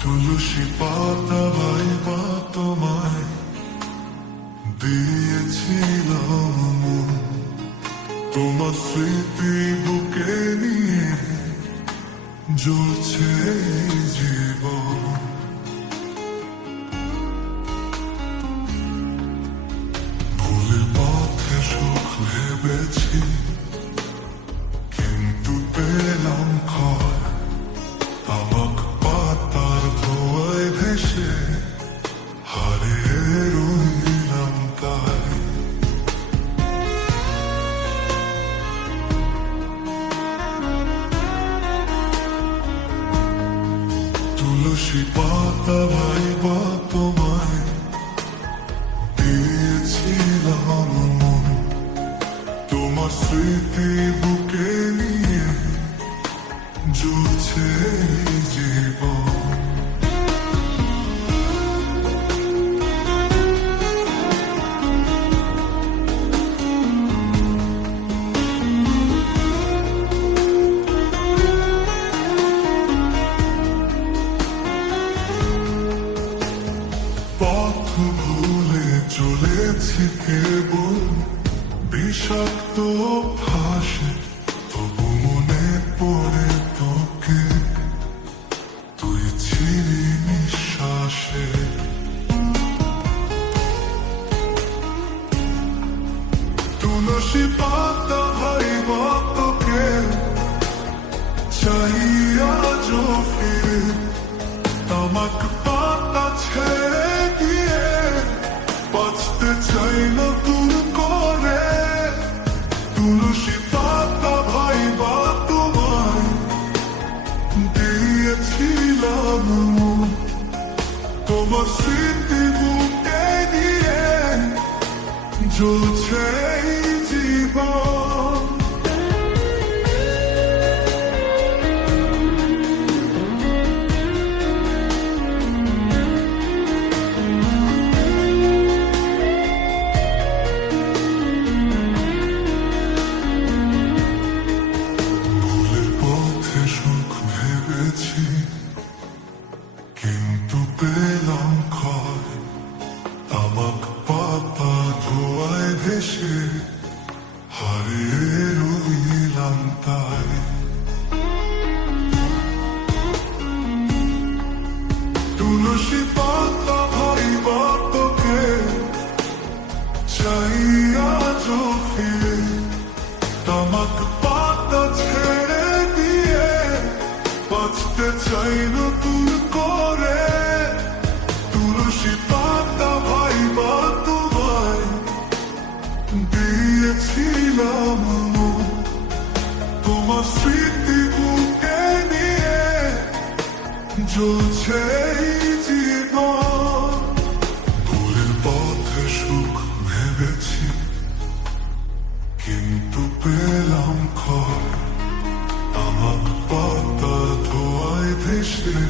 তুলসী পাতা ভাইবা তোমায় দিয়েছিলাম মন, তোমার স্মৃতি বুকে নিয়ে জ্বলছে জীবন। ভুলের পথে সুখ ভেবেছি, কিন্তু পেলাম ক্ষয়। তামাক পাতার ধোঁয়ায় ভেসে হারিয়ে রইলাম তাই। তুলসী পাতা ভাইবা তোমায় দিয়েছিলাম মন, তোমার স্মৃতি বুকে নিয়ে জ্বলছে জীবন। পথ ভুলে চলেছি কেবল বিষাক্ত ভাষে, তবু মনে পড়ে তোকে, তুই ছিলি নিঃশ্বাসে। তুলসী পাতা ভাইবা তোকে চাইয়া যো ফিরে, তামাক পাতা ছেড়ে দিয়ে বাঁচতে চাই নতুন করে। তুলসী পাতা ভাইবা তোমায় দিয়েছিলাম মন, তোমার স্মৃতি বুকে নিয়ে জ্বলছে জীবন। কিন্তু পেলাম ক্ষয়, তামাক পাতা ধোঁয়ায় ভেসে হারিয়ে রইলাম তাই। তুলসী পাতা ভাইবা তোকে চাইয়া যো ফিরে, তামাক পাতা ছেড়ে দিয়ে বাঁচতে চাই নতুন করে। তুলসী পাতা ভাইবা তোমায় দিয়েছিলাম মন, তোমার স্মৃতি বুকে নিয়ে জ্বলছে জীবন। ভুলের পথে সুখ ভেবেছি, কিন্তু পেলাম ক্ষয়। তামাক পাতা ধোঁয়ায় ভেসে